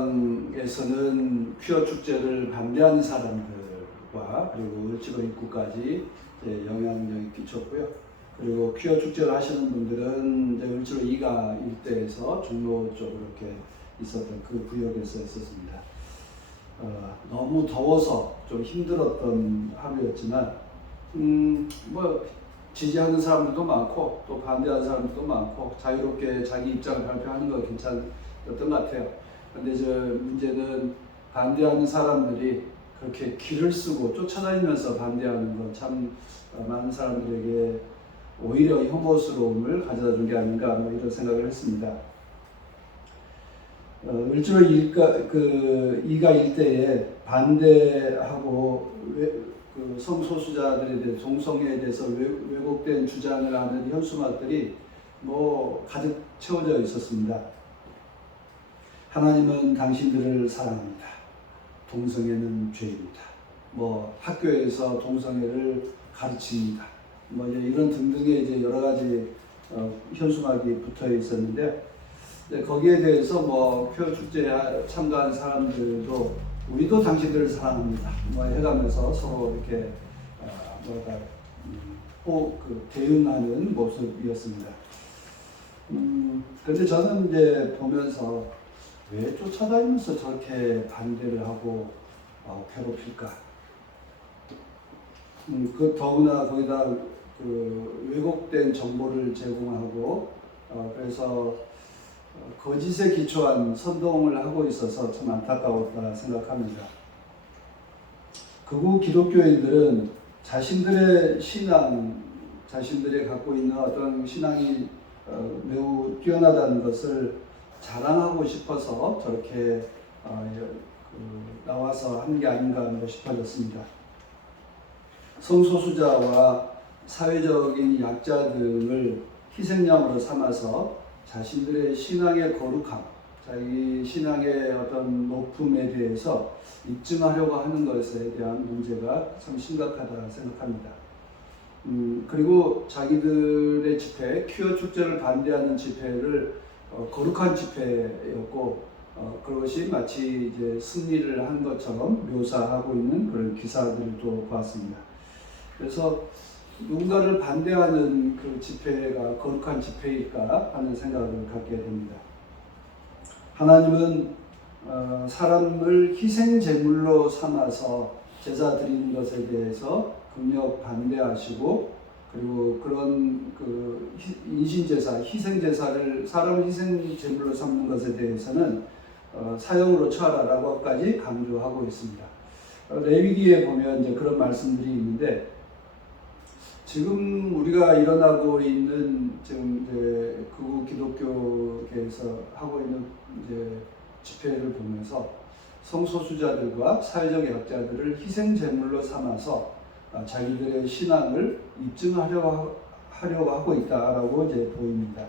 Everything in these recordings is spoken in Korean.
지방에서는 퀴어 축제를 반대하는 사람들과 그리고 을지로 입구까지 영향력이 끼쳤고요. 그리고 퀴어 축제를 하시는 분들은 이제 을지로 이가 일대에서 종로 쪽으로 이렇게 있었던 그 구역에서 있었습니다. 어, 너무 더워서 좀 힘들었던 하루였지만, 음, 뭐, 지지하는 사람들도 많고, 또 반대하는 사람들도 많고, 자유롭게 자기 입장을 발표하는 거 괜찮았던 것 같아요. 근데 저 문제는 반대하는 사람들이 그렇게 길을 쓰고 쫓아다니면서 반대하는 건 참 많은 사람들에게 오히려 혐오스러움을 가져다 준 게 아닌가 뭐 이런 생각을 했습니다. 어, 을지로 일가 그 이가 일대에 반대하고 외, 그 성소수자들에 대해 동성애에 대해서 외, 왜곡된 주장을 하는 현수막들이 뭐 가득 채워져 있었습니다. 하나님은 당신들을 사랑합니다. 동성애는 죄입니다. 뭐 학교에서 동성애를 가르칩니다. 뭐 이제 이런 등등의 이제 여러 가지 어, 현수막이 붙어 있었는데 네, 거기에 대해서 뭐표 축제에 참가한 사람들도 우리도 당신들을 사랑합니다. 뭐 해가면서 서로 이렇게 어, 뭐랄까 음, 호, 그 대응하는 모습이었습니다. 음, 근데 저는 이제 보면서 왜 쫓아다니면서 저렇게 반대를 하고 어, 괴롭힐까? 음, 그 더구나 거기다 그 왜곡된 정보를 제공하고 어, 그래서 어, 거짓에 기초한 선동을 하고 있어서 참 안타까웠다 생각합니다. 극우 기독교인들은 자신들의 신앙, 자신들이 갖고 있는 어떤 신앙이 어, 매우 뛰어나다는 것을 자랑하고 싶어서 저렇게 어, 그 나와서 한 게 아닌가 싶어졌습니다. 성소수자와 사회적인 약자 등을 희생양으로 삼아서 자신들의 신앙의 거룩함, 자기 신앙의 어떤 높음에 대해서 입증하려고 하는 것에 대한 문제가 참 심각하다 생각합니다. 음, 그리고 자기들의 집회, 퀴어 축제를 반대하는 집회를 어, 거룩한 집회였고, 어, 그것이 마치 이제 승리를 한 것처럼 묘사하고 있는 그런 기사들을 또 보았습니다. 그래서 누군가를 반대하는 그 집회가 거룩한 집회일까 하는 생각을 갖게 됩니다. 하나님은 어, 사람을 희생 제물로 삼아서 제사 드리는 것에 대해서 극력 반대하시고 그리고 그런 그 인신 제사, 희생 제사를 사람을 희생 제물로 삼는 것에 대해서는 어, 사형으로 처하라라고까지 강조하고 있습니다. 어, 레위기에 보면 이제 그런 말씀들이 있는데 지금 우리가 일어나고 있는 지금 이제 그 기독교계에서 하고 있는 이제 집회를 보면서 성소수자들과 사회적 약자들을 희생 제물로 삼아서 아, 자기들의 신앙을 입증하려고 하려고 하고 있다라고 이제 보입니다.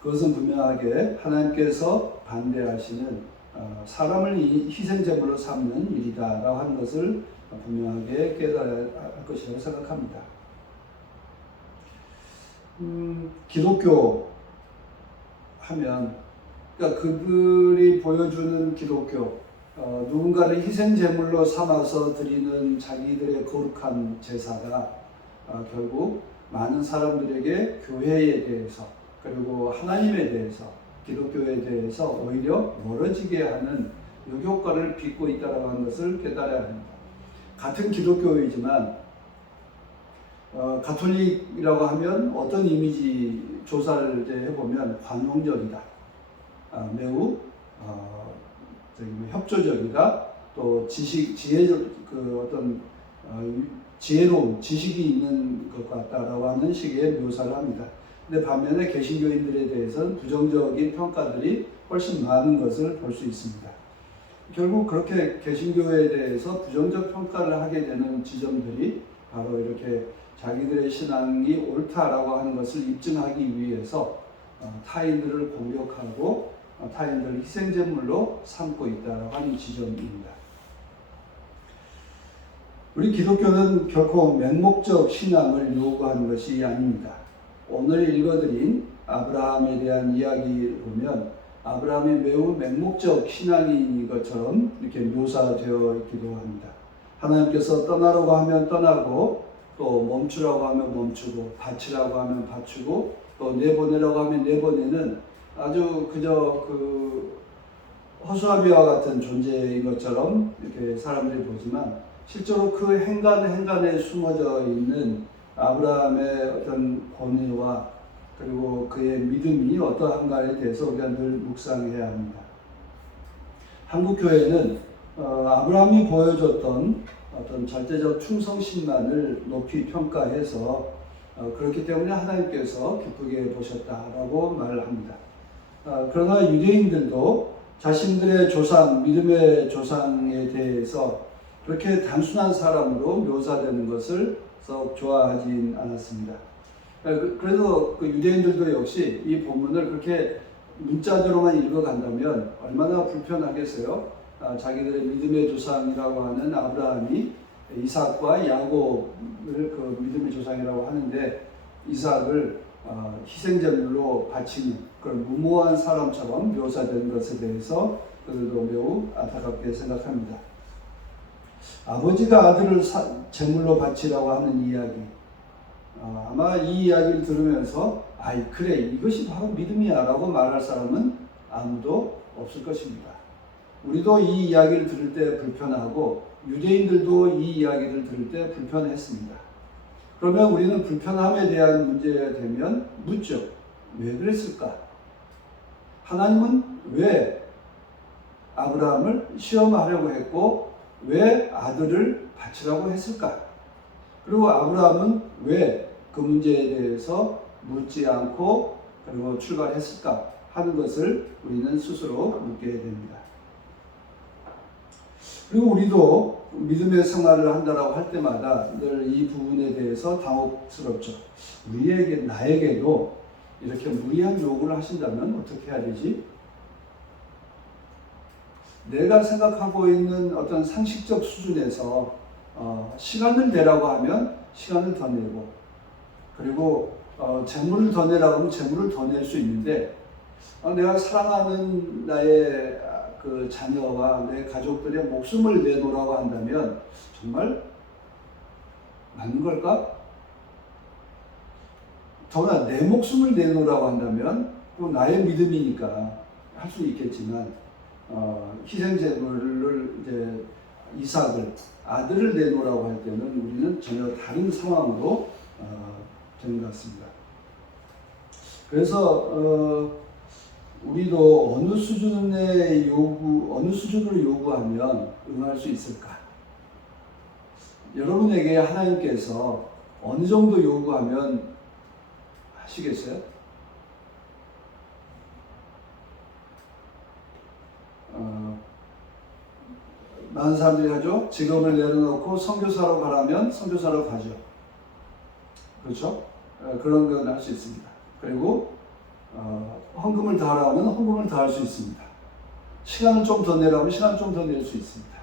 그것은 분명하게 하나님께서 반대하시는 어, 사람을 희생 제물로 삼는 일이다라고 하는 것을 분명하게 깨달아야 할 것이라고 생각합니다. 음, 기독교 하면 그러니까 그들이 보여주는 기독교 어, 누군가를 희생 제물로 삼아서 드리는 자기들의 거룩한 제사가 어, 결국 많은 사람들에게 교회에 대해서 그리고 하나님에 대해서 기독교에 대해서 오히려 멀어지게 하는 요효과를 빚고 있다는 라 것을 깨달아야 합니다. 같은 기독교이지만 어, 가톨릭이라고 하면 어떤 이미지 조사를 해보면 관용적이다. 아, 매우 어, 뭐 협조적이다. 또 지식, 지혜적, 그 어떤 어, 지혜로운 지식이 있는 것 같다라고 하는 식의 묘사를 합니다. 근데 반면에 개신교인들에 대해서는 부정적인 평가들이 훨씬 많은 것을 볼 수 있습니다. 결국 그렇게 개신교에 대해서 부정적 평가를 하게 되는 지점들이 바로 이렇게 자기들의 신앙이 옳다라고 하는 것을 입증하기 위해서 어, 타인들을 공격하고 어, 타인들을 희생제물로 삼고 있다라고 하는 지점입니다. 우리 기독교는 결코 맹목적 신앙을 요구하는 것이 아닙니다. 오늘 읽어드린 아브라함에 대한 이야기를 보면 아브라함이 매우 맹목적 신앙인인 것처럼 이렇게 묘사되어 있기도 합니다. 하나님께서 떠나라고 하면 떠나고 또 멈추라고 하면 멈추고 바치라고 하면 바치고 또 내보내라고 하면 내보내는 아주 그저 그 허수아비와 같은 존재인 것처럼 이렇게 사람들이 보지만 실제로 그 행간 행간에 숨어져 있는 아브라함의 어떤 권위와 그리고 그의 믿음이 어떠한가에 대해서 우리가 늘 묵상해야 합니다. 한국 교회는 어, 아브라함이 보여줬던 어떤 절대적 충성심만을 높이 평가해서 어, 그렇기 때문에 하나님께서 기쁘게 보셨다라고 말을 합니다. 어, 그러나 유대인들도 자신들의 조상, 믿음의 조상에 대해서 그렇게 단순한 사람으로 묘사되는 것을 썩 좋아하진 않았습니다. 그- 그래서 그 유대인들도 역시 이 본문을 그렇게 문자대로만 읽어간다면 얼마나 불편하겠어요? 아, 자기들의 믿음의 조상이라고 하는 아브라함이 이삭과 야곱을 그 믿음의 조상이라고 하는데 이삭을 어, 희생제물로 바치는 그런 무모한 사람처럼 묘사된 것에 대해서 그들도 매우 안타깝게 생각합니다. 아버지가 아들을 사- 제물로 바치라고 하는 이야기. 어, 아마 이 이야기를 들으면서 아이 그래 이것이 바로 믿음이야라고 말할 사람은 아무도 없을 것입니다. 우리도 이 이야기를 들을 때 불편하고 유대인들도 이 이야기를 들을 때 불편했습니다. 그러면 우리는 불편함에 대한 문제가 되면 묻죠. 왜 그랬을까? 하나님은 왜 아브라함을 시험하려고 했고 왜 아들을 바치라고 했을까? 그리고 아브라함은 왜 그 문제에 대해서 묻지 않고 그리고 출발했을까 하는 것을 우리는 스스로 묻게 됩니다. 그리고 우리도 믿음의 생활을 한다라고 할 때마다 늘 이 부분에 대해서 당혹스럽죠. 우리에게 나에게도 이렇게 무리한 요구를 하신다면 어떻게 해야 되지? 내가 생각하고 있는 어떤 상식적 수준에서 어, 시간을 내라고 하면 시간을 더 내고 그리고 어, 재물을 더 내라고 하면 재물을 더 낼 수 있는데 어, 내가 사랑하는 나의 아, 그 자녀와 내 가족들의 목숨을 내놓으라고 한다면 정말 맞는 걸까? 더구나 내 목숨을 내놓으라고 한다면 또 나의 믿음이니까 할 수 있겠지만 어, 희생 제물을 이제 이삭을 아들을 내놓으라고 할 때는 우리는 전혀 다른 상황으로 어, 되는 것 같습니다. 그래서 어, 우리도 어느 수준의 요구, 어느 수준으로 요구하면 응할 수 있을까? 여러분에게 하나님께서 어느 정도 요구하면 하시겠어요? 어, 많은 사람들이 하죠. 직업을 내려놓고 선교사로 가라면 선교사로 가죠. 그렇죠? 어, 그런 건 할 수 있습니다. 그리고 어, 헌금을 더하라 하면 헌금을 더할 수 있습니다. 시간을 좀 더 내라 하면 시간을 좀더 낼 수 있습니다.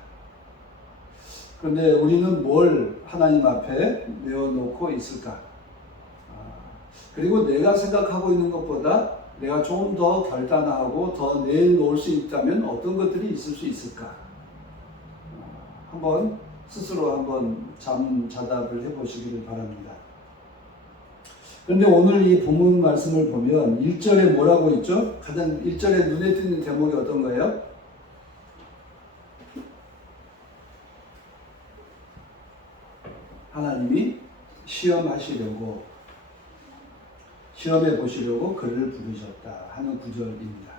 그런데 우리는 뭘 하나님 앞에 내어놓고 있을까? 아, 그리고 내가 생각하고 있는 것보다 내가 좀 더 결단하고 더 내놓을 수 있다면 어떤 것들이 있을 수 있을까? 아, 한번 스스로 한번 잠 자답을 해보시기를 바랍니다. 그런데 오늘 이 본문 말씀을 보면 1절에 뭐라고 있죠? 가장 1절에 눈에 띄는 대목이 어떤 거예요? 하나님이 시험하시려고 시험해 보시려고 그를 부르셨다 하는 구절입니다.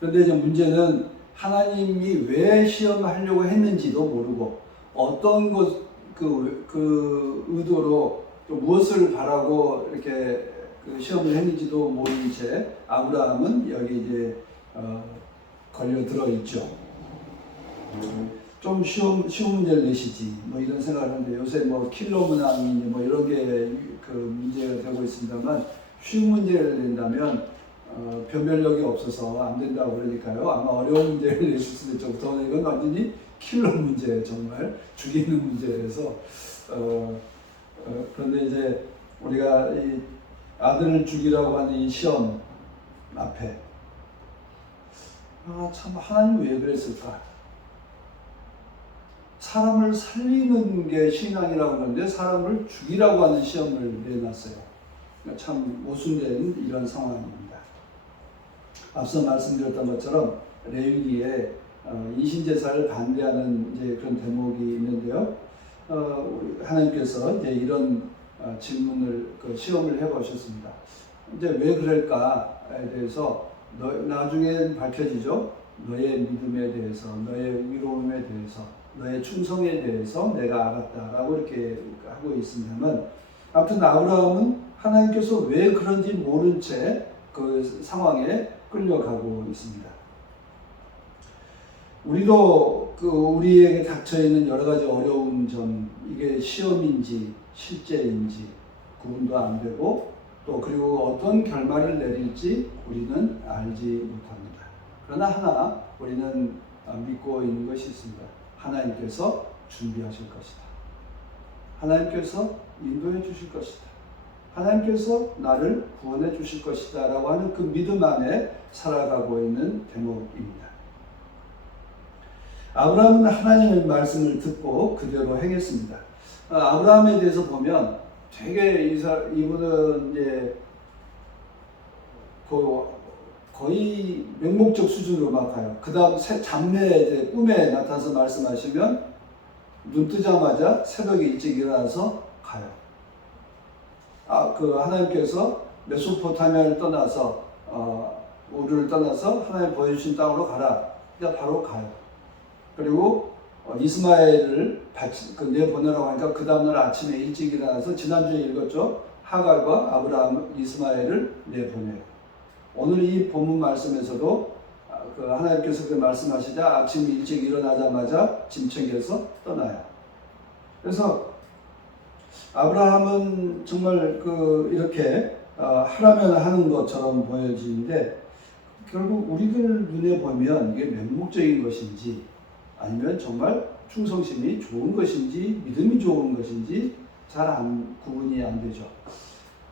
그런데 이제 문제는 하나님이 왜 시험하려고 했는지도 모르고 어떤 것, 그, 그 의도로 또 무엇을 바라고 이렇게 그 시험을 했는지도 모르는 채 아브라함은 여기 이제 어, 걸려 들어 있죠. 좀 쉬운, 쉬운 문제를 내시지. 뭐 이런 생각을 하는데 요새 뭐 킬러 문항이 뭐 이런 게 그 문제가 되고 있습니다만 쉬운 문제를 낸다면 어, 변별력이 없어서 안 된다고 그러니까요. 아마 어려운 문제를 내실 수도 있죠. 더구나 이건 완전히 킬러 문제 정말 죽이는 문제라서 어, 어, 그런데 이제 우리가 이 아들을 죽이라고 하는 이 시험 앞에 아, 참 하나님 왜 그랬을까? 사람을 살리는 게 신앙이라고 하는데 사람을 죽이라고 하는 시험을 내놨어요. 그러니까 참 모순된 이런 상황입니다. 앞서 말씀드렸던 것처럼 레위기에 어, 인신제사를 반대하는 이제 그런 대목이 있는데요. 어, 하나님께서 이제 이런 어, 질문을 그 시험을 해보셨습니다. 이제 왜 그럴까에 대해서 너, 나중에 밝혀지죠. 너의 믿음에 대해서, 너의 위로움에 대해서, 너의 충성에 대해서 내가 알았다라고 이렇게 하고 있습니다만, 아무튼 아브라함은 하나님께서 왜 그런지 모른 채 그 상황에 끌려가고 있습니다. 우리도 그 우리에게 닥쳐 있는 여러 가지 어려운 점, 이게 시험인지 실제인지 구분도 안 되고 또 그리고 어떤 결말을 내릴지 우리는 알지 못합니다. 그러나 하나 우리는 믿고 있는 것이 있습니다. 하나님께서 준비하실 것이다. 하나님께서 인도해 주실 것이다. 하나님께서 나를 구원해 주실 것이다. 라고 하는 그 믿음 안에 살아가고 있는 대목입니다. 아브라함은 하나님의 말씀을 듣고 그대로 행했습니다. 아브라함에 대해서 보면 되게 이사, 이분은 이제 거의 맹목적 수준으로 막 가요. 그 다음 이제 꿈에 나타나서 말씀하시면 눈 뜨자마자 새벽에 일찍 일어나서 가요. 아, 그 하나님께서 메소포타미아를 떠나서 어, 우르를 떠나서 하나님 보여주신 땅으로 가라. 그냥 바로 가요. 그리고 어, 이스마엘을 그 내보내라고 하니까 그 다음날 아침에 일찍 일어나서 지난주에 읽었죠. 하갈과 아브라함, 이스마엘을 내보내요. 오늘 이 본문 말씀에서도 아, 그 하나님께서 그 말씀하시자 아침 일찍 일어나자마자 짐 챙겨서 떠나요. 그래서 아브라함은 정말 그 이렇게 어, 하라면 하는 것처럼 보여지는데 결국 우리들 눈에 보면 이게 맹목적인 것인지 아니면 정말 충성심이 좋은 것인지 믿음이 좋은 것인지 잘 안, 구분이 안 되죠.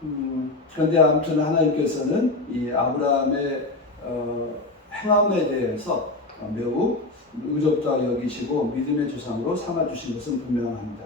음, 그런데 아무튼 하나님께서는 이 아브라함의 어, 행함에 대해서 매우 의롭다 여기시고 믿음의 조상으로 삼아 주신 것은 분명합니다.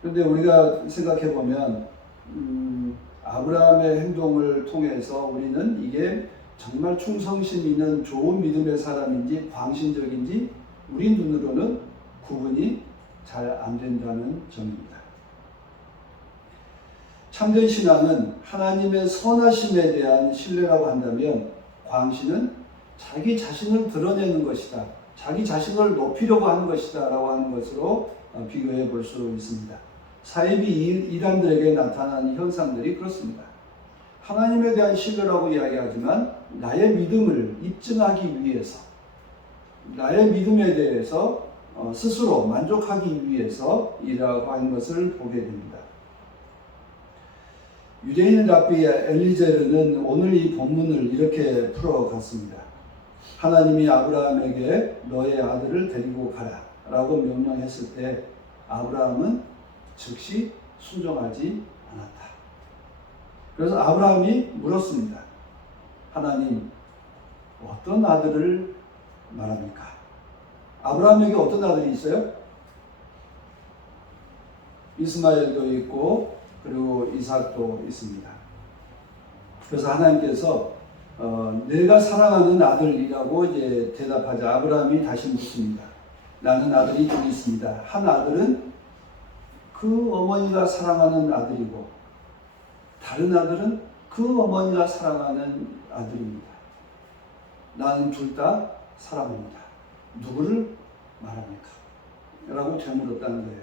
그런데 우리가 생각해 보면 음, 아브라함의 행동을 통해서 우리는 이게 정말 충성심 있는 좋은 믿음의 사람인지 광신적인지 우리 눈으로는 구분이 잘 안 된다는 점입니다. 참된 신앙은 하나님의 선하심에 대한 신뢰라고 한다면 광신은 자기 자신을 드러내는 것이다. 자기 자신을 높이려고 하는 것이다. 라고 하는 것으로 어, 비교해 볼 수 있습니다. 사이비 이단들에게 나타나는 현상들이 그렇습니다. 하나님에 대한 신뢰라고 이야기하지만 나의 믿음을 입증하기 위해서 나의 믿음에 대해서 어, 스스로 만족하기 위해서 이라고 하는 것을 보게 됩니다. 유대인 랍비 엘리제르는 오늘 이 본문을 이렇게 풀어갔습니다. 하나님이 아브라함에게 너의 아들을 데리고 가라 라고 명령했을 때 아브라함은 즉시 순종하지 않았다. 그래서 아브라함이 물었습니다. 하나님, 어떤 아들을 말합니까? 아브라함에게 어떤 아들이 있어요? 이스마엘도 있고 그리고 이삭도 있습니다. 그래서 하나님께서 어, 내가 사랑하는 아들이라고 이제 대답하자 아브라함이 다시 묻습니다. 나는 아들이 둘 있습니다. 한 아들은 그 어머니가 사랑하는 아들이고 다른 아들은 그 어머니가 사랑하는 아들입니다. 나는 둘 다 사랑합니다. 누구를 말합니까? 라고 되물었다는 거예요.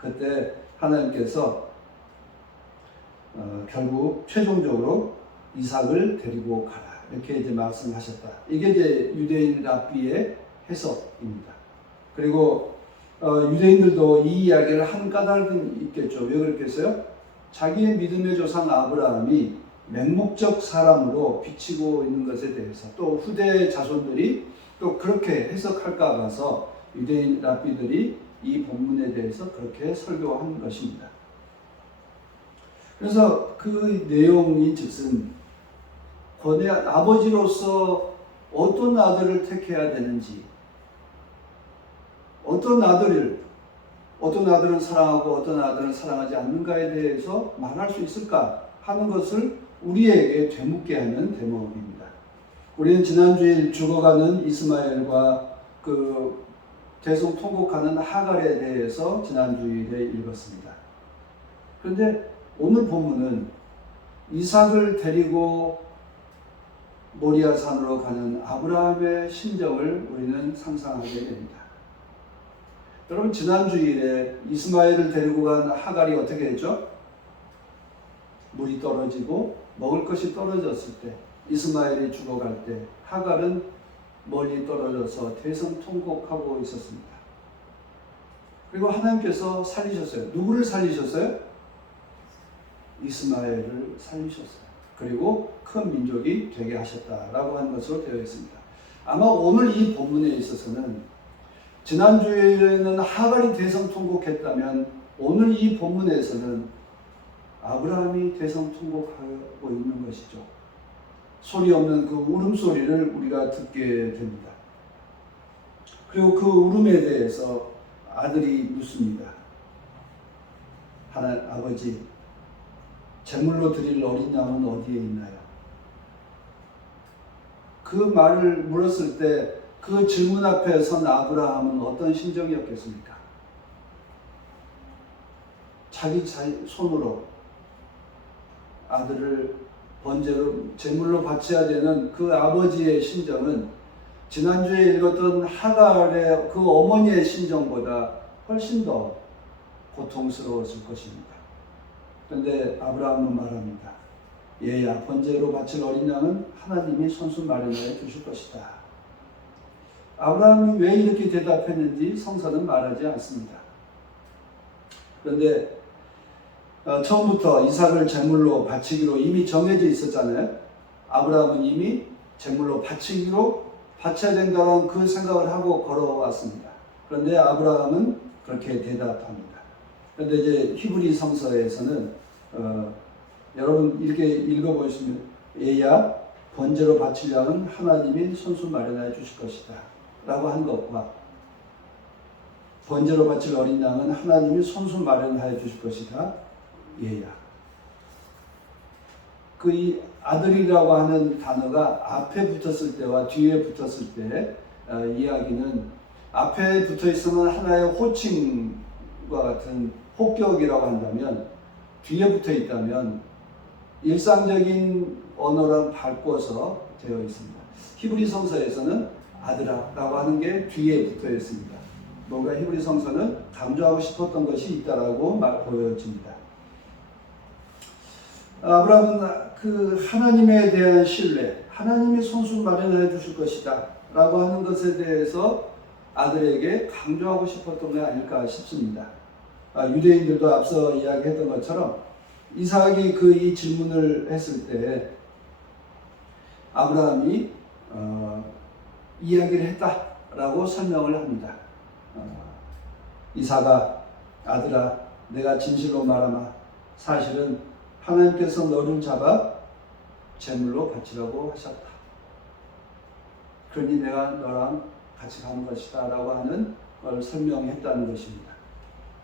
그때 하나님께서 어, 결국 최종적으로 이삭을 데리고 가라. 이렇게 이제 말씀하셨다. 이게 이제 유대인 랍비의 해석입니다. 그리고 어, 유대인들도 이 이야기를 한 까닭은 있겠죠. 왜 그랬겠어요? 자기의 믿음의 조상 아브라함이 맹목적 사람으로 비치고 있는 것에 대해서 또 후대 자손들이 또 그렇게 해석할까 봐서 유대인 랍비들이 이 본문에 대해서 그렇게 설교한 것입니다. 그래서 그 내용이 즉슨 권의 아버지로서 어떤 아들을 택해야 되는지, 어떤 아들을, 어떤 아들은 사랑하고 어떤 아들은 사랑하지 않는가에 대해서 말할 수 있을까 하는 것을 우리에게 되묻게 하는 대목입니다. 우리는 지난주에 죽어가는 이스마엘과 그 대성 통곡하는 하갈에 대해서 지난주일에 읽었습니다. 그런데 오늘 본문은 이삭을 데리고 모리아 산으로 가는 아브라함의 심정을 우리는 상상하게 됩니다. 여러분 지난 주일에 이스마엘을 데리고 간 하갈이 어떻게 했죠? 물이 떨어지고 먹을 것이 떨어졌을 때 이스마엘이 죽어갈 때 하갈은 멀리 떨어져서 대성통곡하고 있었습니다. 그리고 하나님께서 살리셨어요. 누구를 살리셨어요? 이스마엘을 살리셨어요. 그리고 큰 민족이 되게 하셨다라고 하는 것으로 되어 있습니다. 아마 오늘 이 본문에 있어서는 지난주에는 하갈이 대성 통곡했다면 오늘 이 본문에서는 아브라함이 대성 통곡하고 있는 것이죠. 소리 없는 그 울음소리를 우리가 듣게 됩니다. 그리고 그 울음에 대해서 아들이 묻습니다. 하나 아버지 제물로 드릴 어린 양은 어디에 있나요? 그 말을 물었을 때 그 질문 앞에 선 아브라함은 어떤 심정이었겠습니까? 자기 손으로 아들을 번제로 제물로 바쳐야 되는 그 아버지의 심정은 지난주에 읽었던 하갈의 그 어머니의 심정보다 훨씬 더 고통스러웠을 것입니다. 그런데 아브라함은 말합니다. 얘야 번제로 바칠 어린 양은 하나님이 손수 마련하여 주실 것이다. 아브라함이 왜 이렇게 대답했는지 성서는 말하지 않습니다. 그런데 어, 처음부터 이삭을 제물로 바치기로 이미 정해져 있었잖아요. 아브라함은 이미 제물로 바치기로 바쳐야 된다는 그 생각을 하고 걸어왔습니다. 그런데 아브라함은 그렇게 대답합니다. 그런데 이제 히브리 성서에서는 어, 여러분 이렇게 읽어보시면 얘야 번제로 양은 하나님이 손수 마련하여 주실 것이다. 라고 한 것과 번제로 바칠 어린 양은 하나님이 손수 마련하여 주실 것이다. 얘야. 그 이 아들이라고 하는 단어가 앞에 붙었을 때와 뒤에 붙었을 때 어, 이야기는 앞에 붙어 있으면 하나의 호칭과 같은 호격이라고 한다면 뒤에 붙어 있다면 일상적인 언어랑 바꿔서 되어 있습니다. 히브리 성서에서는 아들아라고 하는 게 뒤에 붙어 있습니다. 뭔가 히브리 성서는 강조하고 싶었던 것이 있다라고 말 보여집니다. 아브라함은 그 하나님에 대한 신뢰, 하나님이 손수 마련해 주실 것이다 라고 하는 것에 대해서 아들에게 강조하고 싶었던 게 아닐까 싶습니다. 아, 유대인들도 앞서 이야기했던 것처럼 이삭이 그 이 질문을 했을 때 아브라함이 어, 이야기를 했다라고 설명을 합니다. 어, 이삭아 아들아 내가 진실로 말하마 사실은 하나님께서 너를 잡아 제물로 바치라고 하셨다. 그러니 내가 너랑 같이 가는 것이다 라고 하는 걸 설명했다는 것입니다.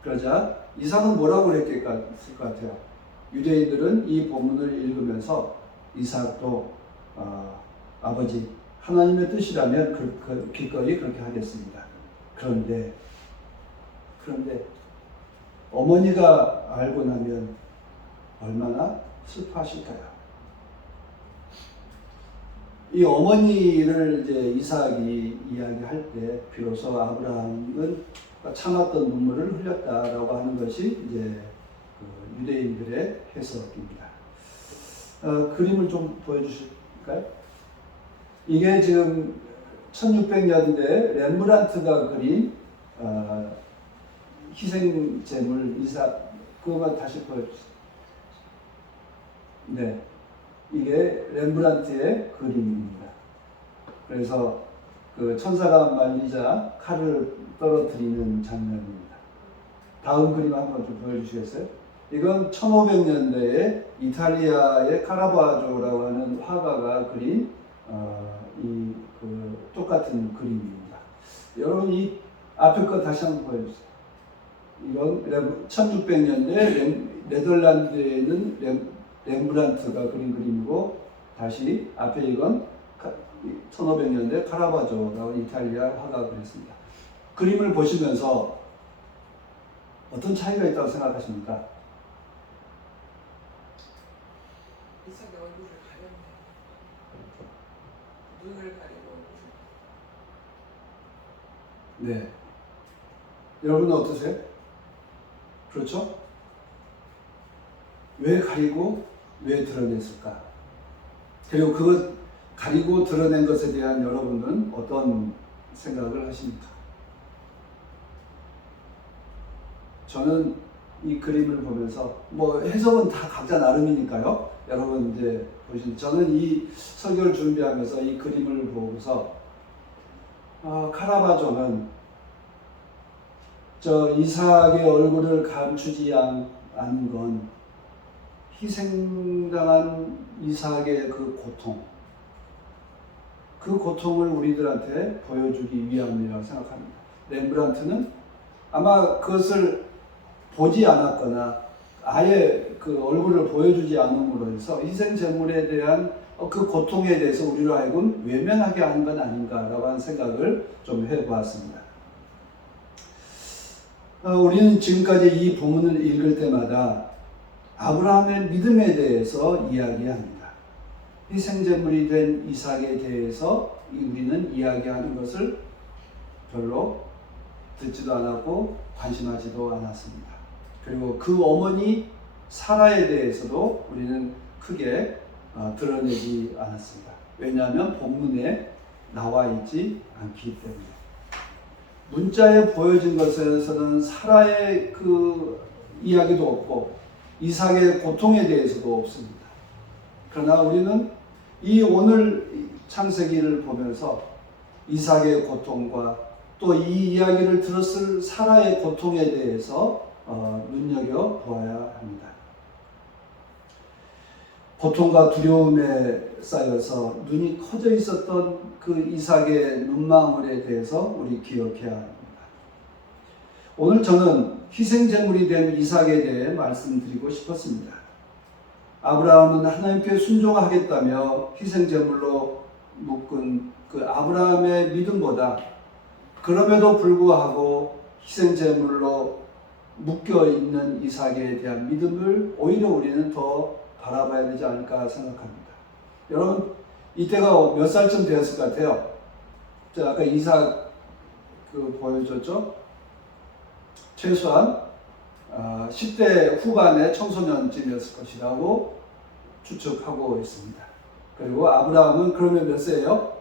그러자 이삭은 뭐라고 그랬을 것 같아요? 유대인들은 이 본문을 읽으면서 이삭도 어, 아버지 하나님의 뜻이라면 그, 그, 기꺼이 그렇게 하겠습니다. 그런데 그런데 어머니가 알고 나면 얼마나 슬퍼하실까요? 이 어머니를 이제 이삭이 이야기할 때 비로소 아브라함은 참았던 눈물을 흘렸다라고 하는 것이 이제 그 유대인들의 해석입니다. 어, 그림을 좀 보여주실까요? 이게 지금 1600년대 렘브란트가 그린 어, 희생 제물 이삭 그거만 다시 보여주세요. 네, 이게 렘브란트의 그림입니다. 그래서 그 천사가 말리자 칼을 떨어뜨리는 장면입니다. 다음 그림 한번 좀 보여주시겠어요? 이건 1500년대에 이탈리아의 카라바조라고 하는 화가가 그린 어, 이그 똑같은 그림입니다. 여러분 이 앞에 거 다시 한번 보여주세요. 이건 1600년대 네덜란드에 있는 렘, 렘브란트가 그린 그림이고 다시 앞에 이건 1500년대 카라바조라고 이탈리아 화가가 그렸습니다. 그림을 보시면서 어떤 차이가 있다고 생각하십니까? 이상하게 얼굴을 가렸네. 눈을 가리고. 네. 여러분은 어떠세요? 그렇죠? 왜 가리고 왜 드러냈을까? 그리고 그 가리고 드러낸 것에 대한 여러분은 어떤 생각을 하십니까? 저는 이 그림을 보면서 뭐 해석은 다 각자 나름이니까요. 여러분 이제 보신 저는 이 설교를 준비하면서 이 그림을 보고서 아, 카라바조는 저 이삭의 얼굴을 감추지 않, 않은 건 희생당한 이삭의 그 고통, 그 고통을 우리들한테 보여주기 위함이라고 생각합니다. 렘브란트는 아마 그것을 보지 않았거나 아예 그 얼굴을 보여주지 않음으로 해서 희생 제물에 대한 그 고통에 대해서 우리로 하여금 외면하게 하는 건 아닌가라고 하는 생각을 좀 해보았습니다. 어, 우리는 지금까지 이 본문을 읽을 때마다 아브라함의 믿음에 대해서 이야기합니다. 희생 제물이 된 이삭에 대해서 우리는 이야기하는 것을 별로 듣지도 않았고 관심하지도 않았습니다. 그리고 그 어머니 사라에 대해서도 우리는 크게 어, 드러내지 않았습니다. 왜냐하면 본문에 나와 있지 않기 때문에. 문자에 보여진 것에서는 사라의 그 이야기도 없고 이삭의 고통에 대해서도 없습니다. 그러나 우리는 이 오늘 창세기를 보면서 이삭의 고통과 또 이 이야기를 들었을 사라의 고통에 대해서 어, 눈여겨 보아야 합니다. 고통과 두려움에 쌓여서 눈이 커져 있었던 그 이삭의 눈망울에 대해서 우리 기억해야 합니다. 오늘 저는 희생제물이 된 이삭에 대해 말씀드리고 싶었습니다. 아브라함은 하나님께 순종하겠다며 희생제물로 묶은 그 아브라함의 믿음보다 그럼에도 불구하고 희생제물로 묶여 있는 이삭에 대한 믿음을 오히려 우리는 더 바라봐야 되지 않을까 생각합니다. 여러분 이때가 몇 살쯤 되었을 것 같아요? 자, 아까 이삭 그 보여줬죠? 최소한 어, 10대 후반의 청소년쯤이었을 것이라고 추측하고 있습니다. 그리고 아브라함은 그러면 몇 세예요?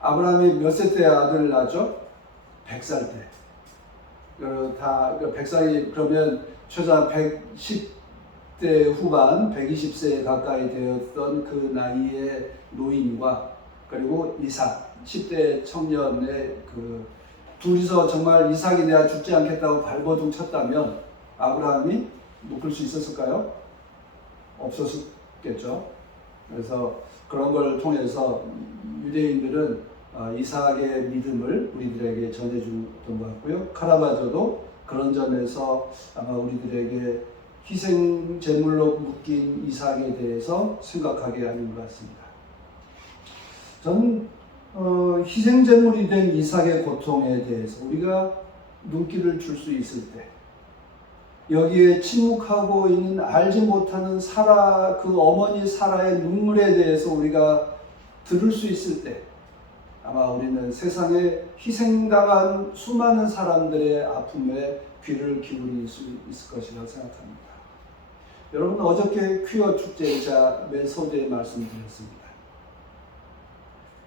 아브라함이 몇 세 때 아들을 낳죠? 100살 때. 그다 100살이 그러면 최소한 110 대 후반, 120세에 가까이 되었던 그 나이의 노인과 그리고 이삭 10대 청년의 그 둘이서 정말 이삭이 내가 죽지 않겠다고 발버둥 쳤다면 아브라함이 묶을 수 있었을까요? 없었겠죠. 그래서 그런 걸 통해서 유대인들은 어, 이삭의 믿음을 우리들에게 전해주던 것 같고요. 카라바조도 그런 점에서 아마 우리들에게 희생 제물로 묶인 이삭에 대해서 생각하게 하는 것 같습니다. 저는 어, 희생 제물이 된 이삭의 고통에 대해서 우리가 눈길을 줄 수 있을 때 여기에 침묵하고 있는 알지 못하는 사라 그 어머니 사라의 눈물에 대해서 우리가 들을 수 있을 때 아마 우리는 세상에 희생당한 수많은 사람들의 아픔에 귀를 기울일 수 있을 것이라고 생각합니다. 여러분 어저께 퀴어 축제이자 매 소재에 말씀드렸습니다.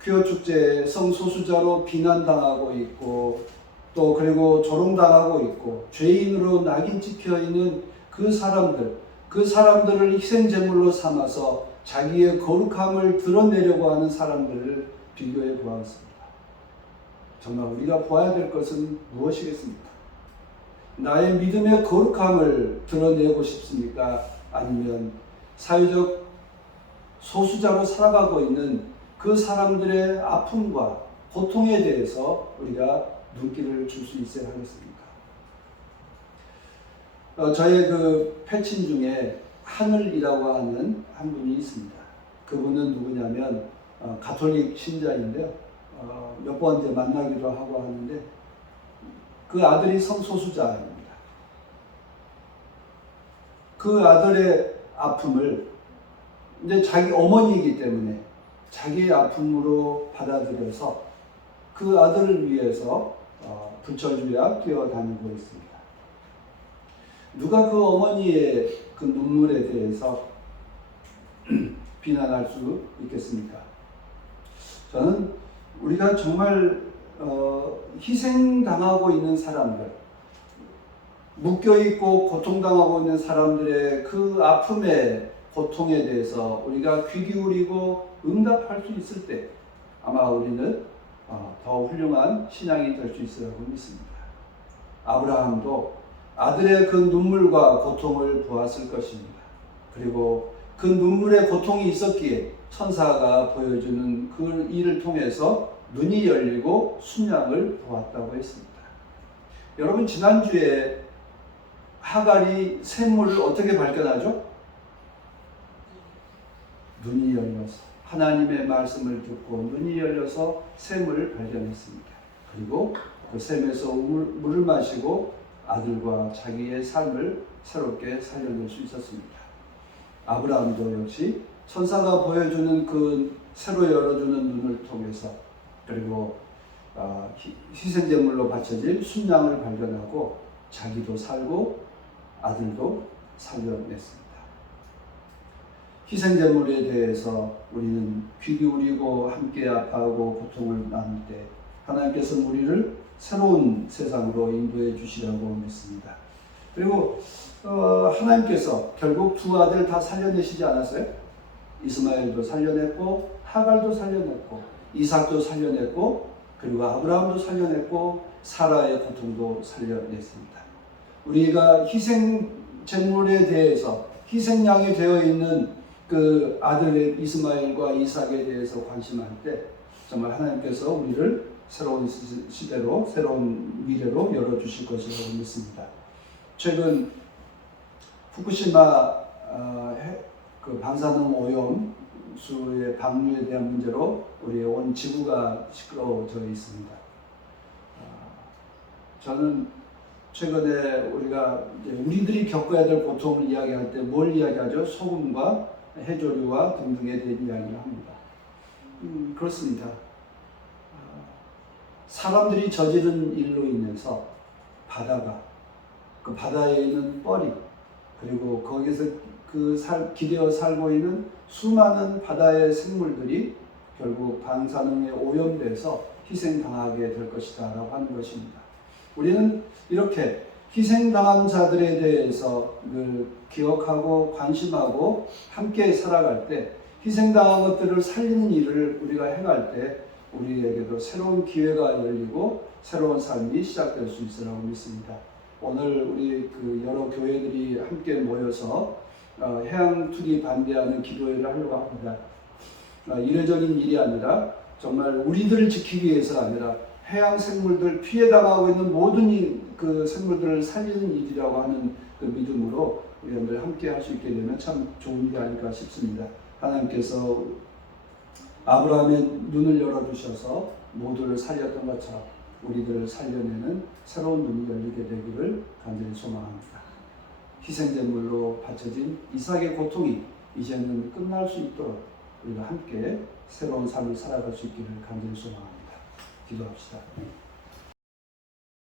퀴어 축제에 성소수자로 비난당하고 있고 또 그리고 조롱당하고 있고 죄인으로 낙인 찍혀 있는 그 사람들 그 사람들을 희생제물로 삼아서 자기의 거룩함을 드러내려고 하는 사람들을 비교해 보았습니다. 정말 우리가 보아야 될 것은 무엇이겠습니까? 나의 믿음의 거룩함을 드러내고 싶습니까? 아니면 사회적 소수자로 살아가고 있는 그 사람들의 아픔과 고통에 대해서 우리가 눈길을 줄 수 있어야 하겠습니까? 어, 저의 그 패친 중에 하늘이라고 하는 한 분이 있습니다. 그분은 누구냐면 어, 가톨릭 신자인데요. 어, 몇번 이제 만나기도 하고 하는데 그 아들이 성소수자입니다. 그 아들의 아픔을 이제 자기 어머니이기 때문에 자기의 아픔으로 받아들여서 그 아들을 위해서 어, 불철주야 뛰어다니고 있습니다. 누가 그 어머니의 그 눈물에 대해서 비난할 수 있겠습니까? 저는 우리가 정말 어, 희생당하고 있는 사람들, 묶여있고 고통당하고 있는 사람들의 그 아픔의 고통에 대해서 우리가 귀 기울이고 응답할 수 있을 때 아마 우리는 어, 더 훌륭한 신앙이 될 수 있으라고 믿습니다. 아브라함도 아들의 그 눈물과 고통을 보았을 것입니다. 그리고 그 눈물의 고통이 있었기에 천사가 보여주는 그 일을 통해서 눈이 열리고 순양을 보았다고 했습니다. 여러분 지난주에 하갈이 샘물을 어떻게 발견하죠? 눈이 열려서 하나님의 말씀을 듣고 눈이 열려서 샘을 발견했습니다. 그리고 그 샘에서 물, 물을 마시고 아들과 자기의 삶을 새롭게 살려낼 수 있었습니다. 아브라함도 역시 천사가 보여주는 그 새로 열어주는 눈을 통해서 그리고 아, 희- 희생제물로 바쳐질 순양을 발견하고 자기도 살고 아들도 살려냈습니다. 희생제물에 대해서 우리는 귀 기울이고 함께 아파하고 고통을 나눌 때 하나님께서 우리를 새로운 세상으로 인도해 주시라고 믿습니다. 그리고 어, 하나님께서 결국 두 아들 다 살려내시지 않았어요? 이스마엘도 살려냈고 하갈도 살려냈고 이삭도 살려냈고 그리고 아브라함도 살려냈고 사라의 고통도 살려냈습니다. 우리가 희생 제물에 대해서 희생양이 되어 있는 그 아들 이스마엘과 이삭에 대해서 관심할 때 정말 하나님께서 우리를 새로운 시- 시대로 새로운 미래로 열어 주실 것이라고 믿습니다. 최근 후쿠시마 어, 해- 그 방사능 오염 수의 방류에 대한 문제로 우리 온 지구가 시끄러워져 있습니다. 어, 저는 최근에 우리가 우리들이 겪어야 될 고통을 이야기할 때 뭘 이야기하죠? 소금과 해조류와 등등에 대한 이야기를 합니다. 음, 그렇습니다. 어, 사람들이 저지른 일로 인해서 바다가 그 바다에 있는 뻘이 그리고 거기서 그 살, 기대어 살고 있는 수많은 바다의 생물들이 결국 방사능에 오염돼서 희생당하게 될 것이다 라고 하는 것입니다. 우리는 이렇게 희생당한 자들에 대해서 늘 기억하고 관심하고 함께 살아갈 때 희생당한 것들을 살리는 일을 우리가 행할 때 우리에게도 새로운 기회가 열리고 새로운 삶이 시작될 수 있으라고 믿습니다. 오늘 우리 그 여러 교회들이 함께 모여서 어, 해양 투기 반대하는 기도회를 하려고 합니다. 어, 이례적인 일이 아니라 정말 우리들을 지키기 위해서가 아니라 해양 생물들 피해 당하고 있는 모든 이, 그 생물들을 살리는 일이라고 하는 그 믿음으로 우리들 함께 할 수 있게 되면 참 좋은 일이 아닐까 싶습니다. 하나님께서 아브라함의 눈을 열어 주셔서 모두를 살렸던 것처럼 우리들을 살려내는 새로운 눈이 열리게 되기를 간절히 소망합니다. 희생제물로 바쳐진 이삭의 고통이 이제는 끝날 수 있도록 우리가 함께 새로운 삶을 살아갈 수 있기를 간절히 소망합니다. 기도합시다.